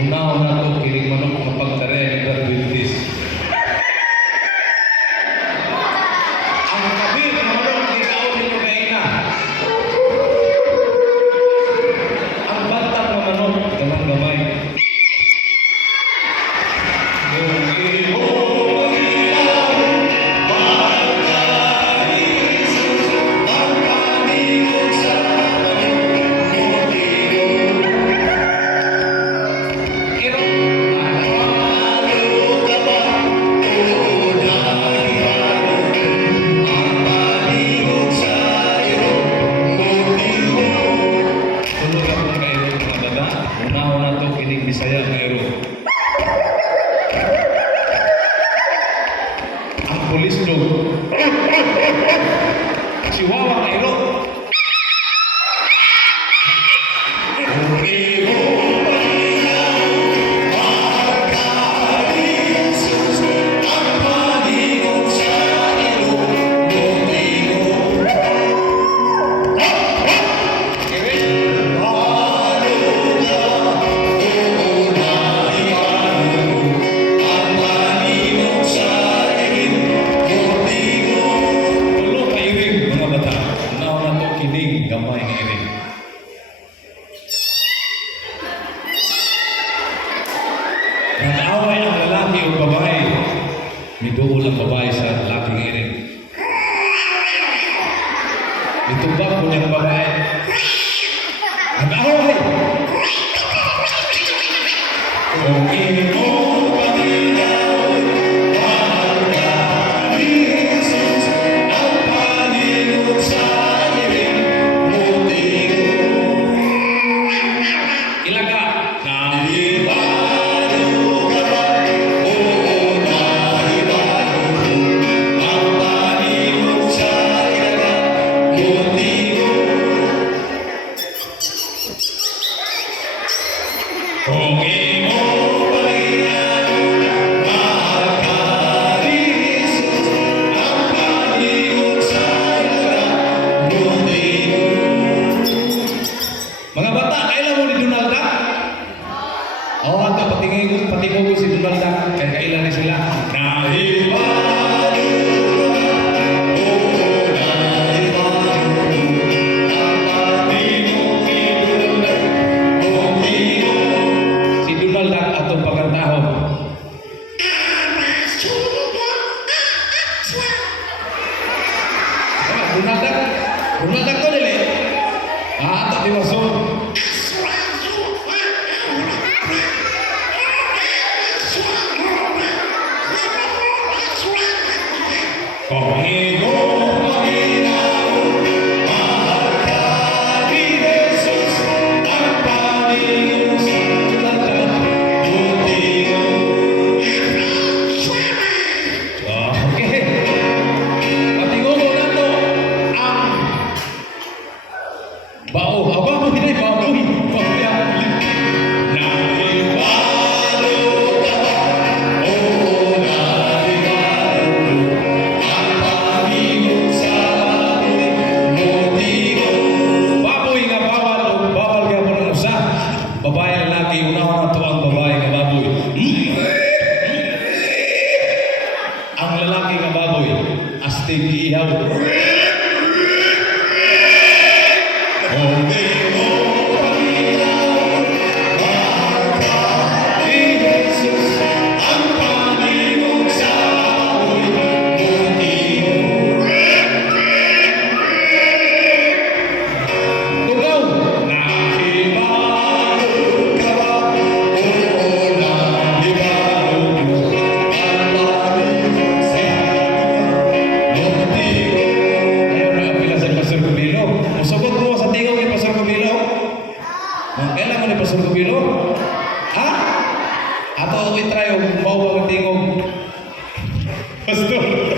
Una-una to, kiling manok kapag kareng graduates. Ang kabit na manok, kinaon ninyo kaina. Ang bantang na manok, gamang-gamay. Bisaya Cairo. Ang pulis dog. Chihuahua Cairo. Gamay ng iring. Nag-away ang lalaki o babae. Miduol ang babae sa lalaking iring. Itumbak po niyang babae. Nag-away! Kung imo mga bata, kailan mo ni Donald Duck? Oo, ito, patingin ko si Donald Duck. Kaya kailan ni sila? Si Donald Duck atong pagkantahon. Donald Duck ko nila. Tak dimasuk. Babae lalaki, una-una to ang babae nga baboy. Ang lalaki nga baboy, astig ihaw. Kailan mo ni Pastor Gubilo? Ha? Ato, itry yung bawang tingog. Pastor.